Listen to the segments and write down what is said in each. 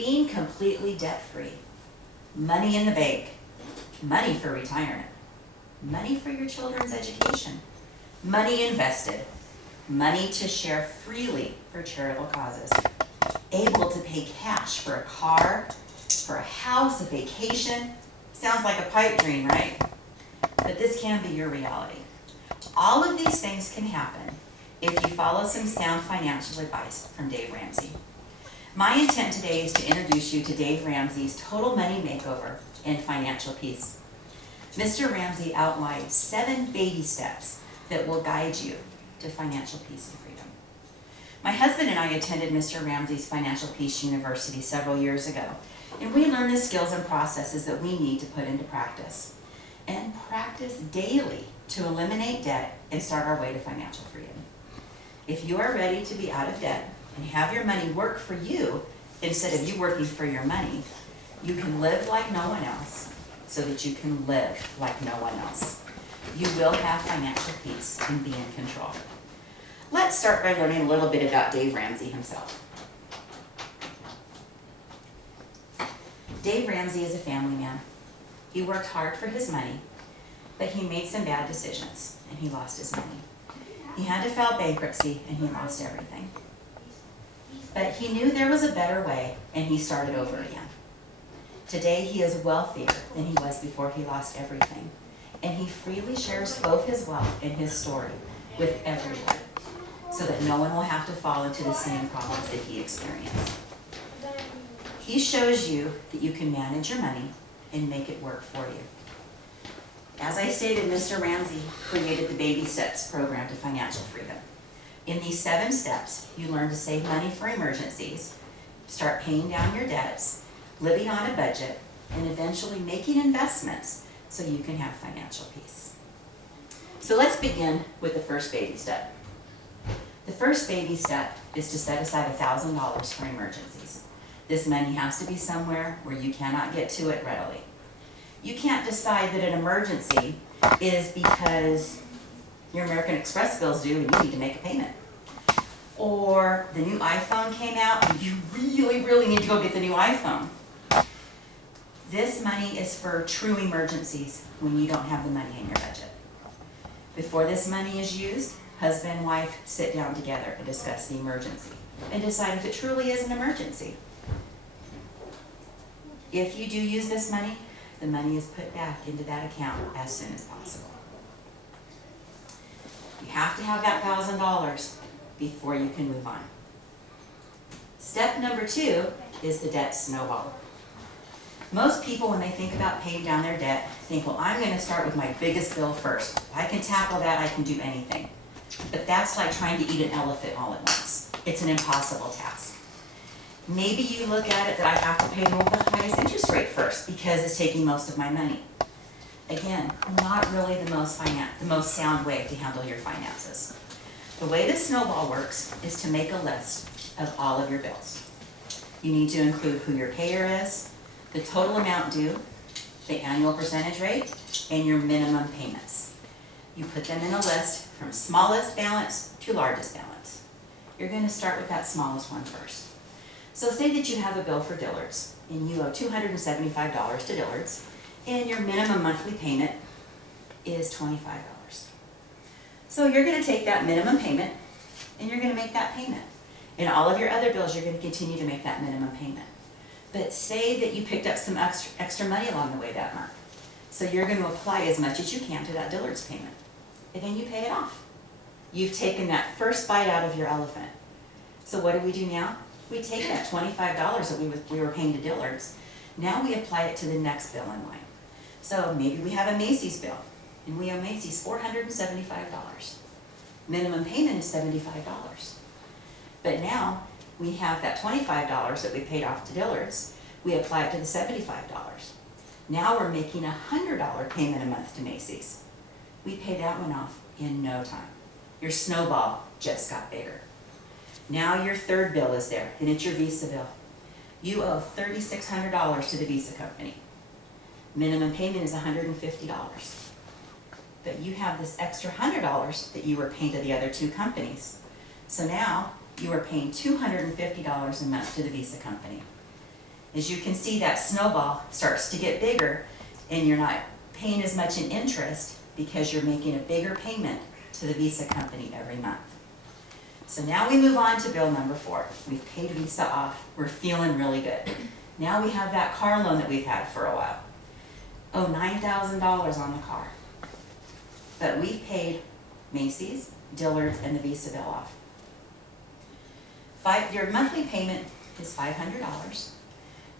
being completely debt-free, money in the bank, money for retirement, money for your children's education, money invested, money to share freely for charitable causes, able to pay cash for a car, for a house, a vacation. Sounds like a pipe dream, right? But this can be your reality. All of these things can happen if you follow some sound financial advice from Dave Ramsey. My intent today is to introduce you to Dave Ramsey's Total Money Makeover and Financial Peace. Mr. Ramsey outlined 7 baby steps that will guide you to financial peace and freedom. My husband and I attended Mr. Ramsey's Financial Peace University several years ago, and we learned the skills and processes that we need to put into practice and practice daily to eliminate debt and start our way to financial freedom. If you are ready to be out of debt and have your money work for you instead of you working for your money, you can live like no one else so that you can live like no one else. You will have financial peace and be in control. Let's start by learning a little bit about Dave Ramsey himself. Dave Ramsey is a family man. He worked hard for his money, but he made some bad decisions and he lost his money. He had to file bankruptcy and he lost everything. But he knew there was a better way and he started over again. Today he is wealthier than he was before he lost everything, and he freely shares both his wealth and his story with everyone so that no one will have to fall into the same problems that he experienced. He shows you that you can manage your money and make it work for you. As I stated, Mr. Ramsey created the Baby Steps program to financial freedom. In these 7 steps, you learn to save money for emergencies, start paying down your debts, living on a budget, and eventually making investments so you can have financial peace. So let's begin with the first baby step. The first baby step is to set aside $1,000 for emergencies. This money has to be somewhere where you cannot get to it readily. You can't decide that an emergency is because your American Express bill's due and you need to make a payment. Or the new iPhone came out and you really need to go get the new iPhone. This money is for true emergencies when you don't have the money in your budget. Before this money is used, husband and wife sit down together and discuss the emergency and decide if it truly is an emergency. If you do use this money, the money is put back into that account as soon as possible. You have to have that $1,000 before you can move on. Step number 2 is the debt snowball. Most people, when they think about paying down their debt, think, well, I'm going to start with my biggest bill first. If I can tackle that, I can do anything. But that's like trying to eat an elephant all at once. It's an impossible task. Maybe you look at it that I have to pay the highest interest rate first because it's taking most of my money. Again, not really the most sound way to handle your finances. The way the snowball works is to make a list of all of your bills. You need to include who your payer is, the total amount due, the annual percentage rate, and your minimum payments. You put them in a list from smallest balance to largest balance. You're going to start with that smallest one first. So say that you have a bill for Dillard's, and you owe $275 to Dillard's, and your minimum monthly payment is $25. So you're going to take that minimum payment, and you're going to make that payment. In all of your other bills, you're going to continue to make that minimum payment. But say that you picked up some extra money along the way that month. So you're going to apply as much as you can to that Dillard's payment. And then you pay it off. You've taken that first bite out of your elephant. So what do we do now? We take that $25 that we were paying to Dillard's. Now we apply it to the next bill in line. So maybe we have a Macy's bill, and we owe Macy's $475. Minimum payment is $75. But now we have that $25 that we paid off to Dillard's. We apply it to the $75. Now we're making a $100 payment a month to Macy's. We pay that one off in no time. Your snowball just got bigger. Now your third bill is there, and it's your Visa bill. You owe $3,600 to the Visa company. Minimum payment is $150. But you have this extra $100 that you were paying to the other 2 companies. So now you are paying $250 a month to the Visa company. As you can see, that snowball starts to get bigger and you're not paying as much in interest because you're making a bigger payment to the Visa company every month. So now we move on to bill number 4. We've paid Visa off. We're feeling really good. Now we have that car loan that we've had for a while. Oh, $9,000 on the car. But we've paid Macy's, Dillard's, and the Visa bill off. Your monthly payment is $500,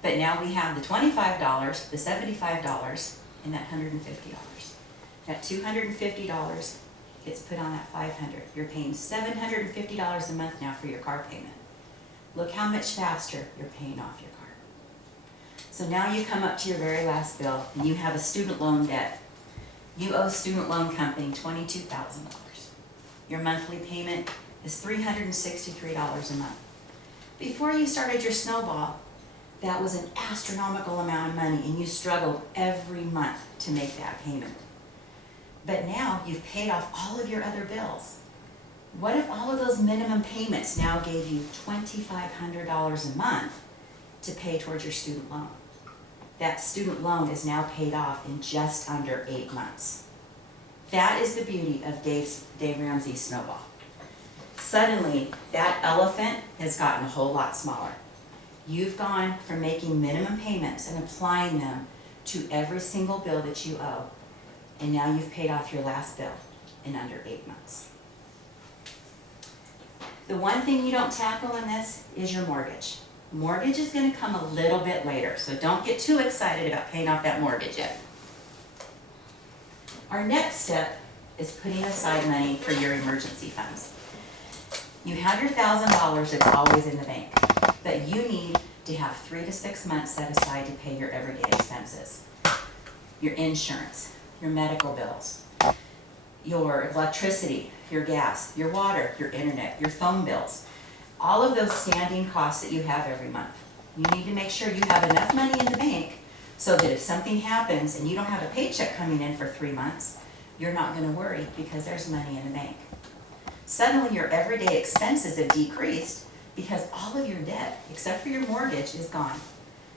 but now we have the $25, the $75, and that $150. That $250 gets put on that $500. You're paying $750 a month now for your car payment. Look how much faster you're paying off your car. So now you come up to your very last bill and you have a student loan debt. You owe student loan company $22,000. Your monthly payment is $363 a month. Before you started your snowball, that was an astronomical amount of money and you struggled every month to make that payment. But now you've paid off all of your other bills. What if all of those minimum payments now gave you $2,500 a month to pay towards your student loan? That student loan is now paid off in just under 8 months. That is the beauty of Dave Ramsey's snowball. Suddenly, that elephant has gotten a whole lot smaller. You've gone from making minimum payments and applying them to every single bill that you owe, and now you've paid off your last bill in under 8 months. The one thing you don't tackle in this is your mortgage. Mortgage is going to come a little bit later, so don't get too excited about paying off that mortgage yet. Our next step is putting aside money for your emergency funds. You have your $1,000 that's always in the bank, but you need to have 3 to 6 months set aside to pay your everyday expenses. Your insurance, your medical bills, your electricity, your gas, your water, your internet, your phone bills, all of those standing costs that you have every month. You need to make sure you have enough money in the bank so that if something happens and you don't have a paycheck coming in for 3 months, you're not going to worry because there's money in the bank. Suddenly your everyday expenses have decreased because all of your debt, except for your mortgage, is gone.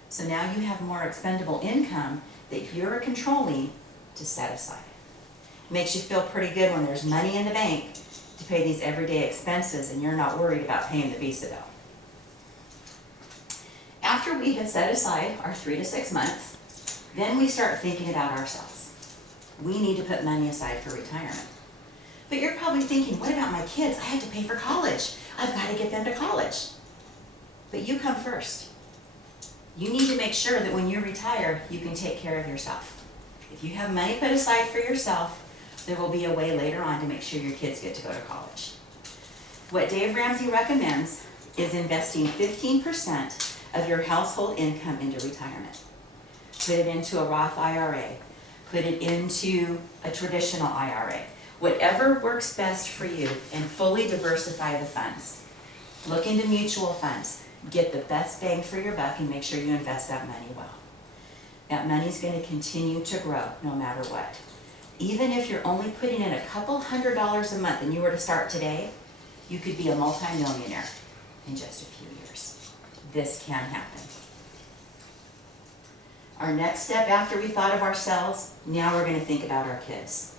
So now you have more expendable income that you're controlling to set aside. It makes you feel pretty good when there's money in the bank to pay these everyday expenses and you're not worried about paying the Visa bill. After we have set aside our 3 to 6 months, then we start thinking about ourselves. We need to put money aside for retirement. But you're probably thinking, what about my kids? I have to pay for college. I've got to get them to college. But you come first. You need to make sure that when you retire, you can take care of yourself. If you have money put aside for yourself, there will be a way later on to make sure your kids get to go to college. What Dave Ramsey recommends is investing 15% of your household income into retirement. Put it into a Roth IRA. Put it into a traditional IRA. Whatever works best for you, and fully diversify the funds. Look into mutual funds. Get the best bang for your buck and make sure you invest that money well. That money's going to continue to grow no matter what. Even if you're only putting in a couple $100s a month and you were to start today, you could be a multimillionaire in just a few years. This can happen. Our next step after we thought of ourselves, now we're going to think about our kids.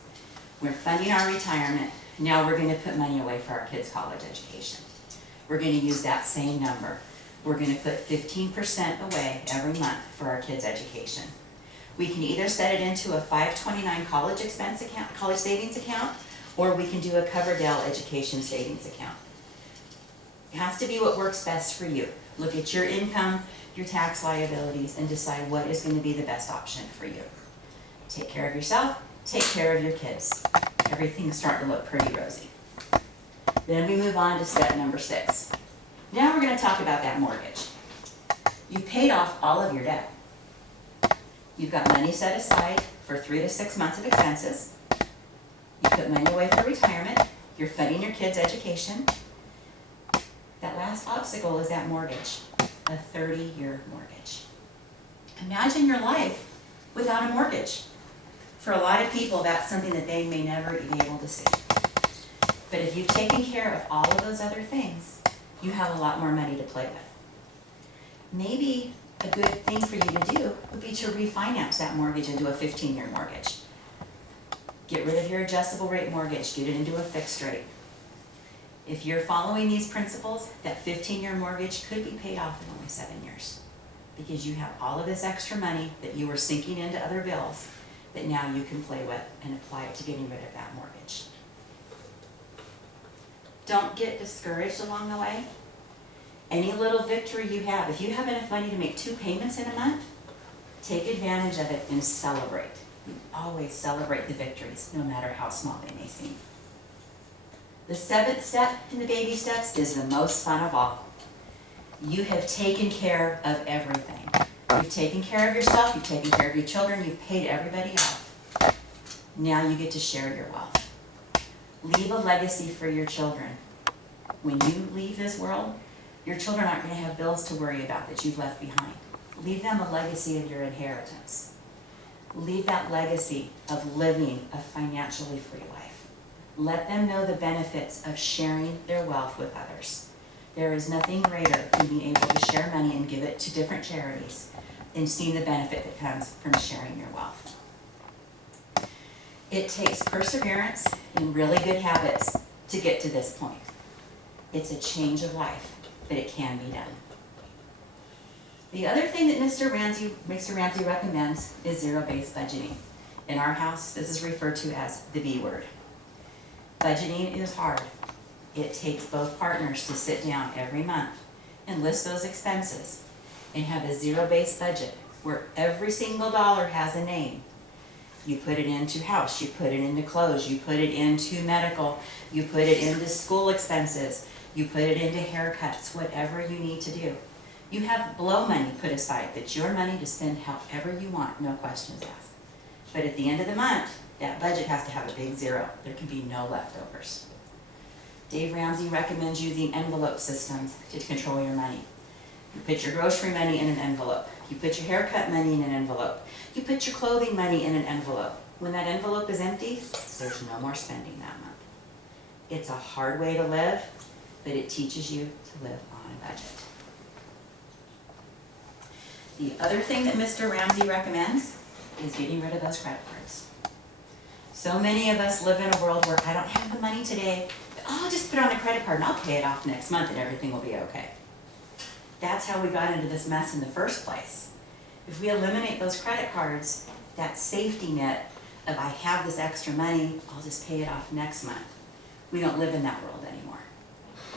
We're funding our retirement. Now we're going to put money away for our kids' college education. We're going to use that same number. We're going to put 15% away every month for our kids' education. We can either set it into a 529 college expense account, college savings account, or we can do a Coverdell education savings account. It has to be what works best for you. Look at your income, your tax liabilities, and decide what is going to be the best option for you. Take care of yourself. Take care of your kids. Everything's starting to look pretty rosy. Then we move on to step number 6. Now we're going to talk about that mortgage. You've paid off all of your debt. You've got money set aside for 3 to 6 months of expenses. You put money away for retirement. You're funding your kids' education. That last obstacle is that mortgage, a 30-year mortgage. Imagine your life without a mortgage. For a lot of people, that's something that they may never be able to see. But if you've taken care of all of those other things, you have a lot more money to play with. Maybe a good thing for you to do would be to refinance that mortgage into a 15-year mortgage. Get rid of your adjustable rate mortgage, get it into a fixed rate. If you're following these principles, that 15-year mortgage could be paid off in only 7 years, because you have all of this extra money that you were sinking into other bills that now you can play with and apply it to getting rid of that mortgage. Don't get discouraged along the way. Any little victory you have, if you have enough money to make 2 payments in a month, take advantage of it and celebrate. You always celebrate the victories, no matter how small they may seem. The 7th step in the baby steps is the most fun of all. You have taken care of everything. You've taken care of yourself, you've taken care of your children, you've paid everybody off. Now you get to share your wealth. Leave a legacy for your children. When you leave this world, your children aren't going to have bills to worry about that you've left behind. Leave them a legacy of your inheritance. Leave that legacy of living a financially free life. Let them know the benefits of sharing their wealth with others. There is nothing greater than being able to share money and give it to different charities and seeing the benefit that comes from sharing your wealth. It takes perseverance and really good habits to get to this point. It's a change of life, but it can be done. The other thing that Mr. Ramsey recommends is zero-based budgeting. In our house, this is referred to as the B word. Budgeting is hard. It takes both partners to sit down every month and list those expenses and have a zero-based budget where every single dollar has a name. You put it into house, you put it into clothes, you put it into medical, you put it into school expenses, you put it into haircuts, whatever you need to do. You have blow money put aside. That's your money to spend however you want, no questions asked. But at the end of the month, that budget has to have a big zero. There can be no leftovers. Dave Ramsey recommends using envelope systems to control your money. You put your grocery money in an envelope. You put your haircut money in an envelope. You put your clothing money in an envelope. When that envelope is empty, there's no more spending that month. It's a hard way to live, but it teaches you to live on a budget. The other thing that Mr. Ramsey recommends is getting rid of those credit cards. So many of us live in a world where I don't have the money today, but I'll just put it on a credit card and I'll pay it off next month and everything will be okay. That's how we got into this mess in the first place. If we eliminate those credit cards, that safety net of I have this extra money, I'll just pay it off next month. We don't live in that world anymore.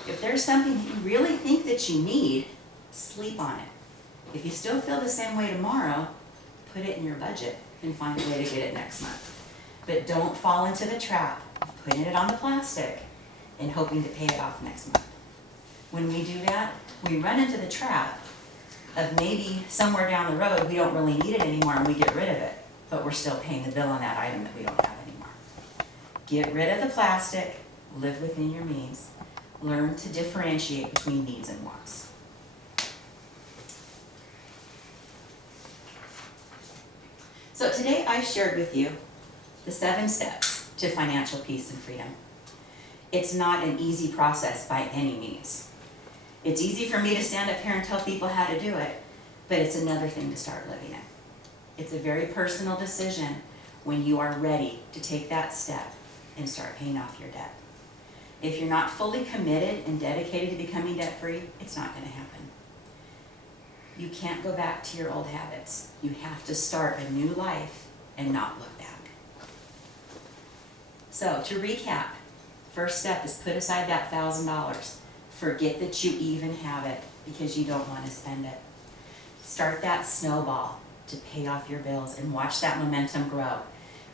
If there's something that you really think that you need, sleep on it. If you still feel the same way tomorrow, put it in your budget and find a way to get it next month. But don't fall into the trap of putting it on the plastic and hoping to pay it off next month. When we do that, we run into the trap of maybe somewhere down the road we don't really need it anymore and we get rid of it, but we're still paying the bill on that item that we don't have anymore. Get rid of the plastic, live within your means, learn to differentiate between needs and wants. So today I shared with you the 7 steps to financial peace and freedom. It's not an easy process by any means. It's easy for me to stand up here and tell people how to do it, but it's another thing to start living it. It's a very personal decision when you are ready to take that step and start paying off your debt. If you're not fully committed and dedicated to becoming debt-free, it's not going to happen. You can't go back to your old habits. You have to start a new life and not look back. So to recap, first step is put aside that $1,000. Forget that you even have it because you don't want to spend it. Start that snowball to pay off your bills and watch that momentum grow.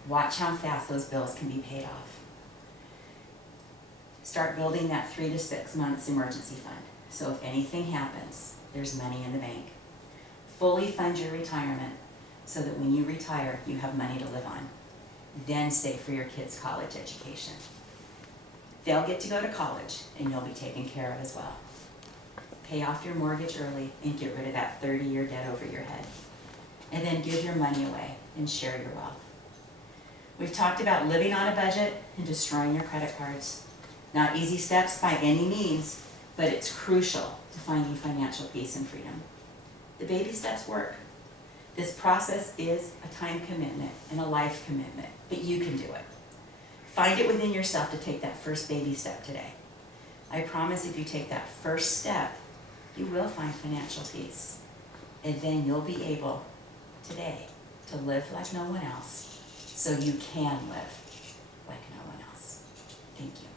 Watch how fast those bills can be paid off. Start building that 3 to 6 months emergency fund. So if anything happens, there's money in the bank. Fully fund your retirement so that when you retire, you have money to live on. Then save for your kids' college education. They'll get to go to college and you'll be taken care of as well. Pay off your mortgage early and get rid of that 30-year debt over your head. And then give your money away and share your wealth. We've talked about living on a budget and destroying your credit cards. Not easy steps by any means, but it's crucial to finding financial peace and freedom. The baby steps work. This process is a time commitment and a life commitment, but you can do it. Find it within yourself to take that first baby step today. I promise if you take that first step, you will find financial peace. And then you'll be able today to live like no one else, so you can live like no one else. Thank you.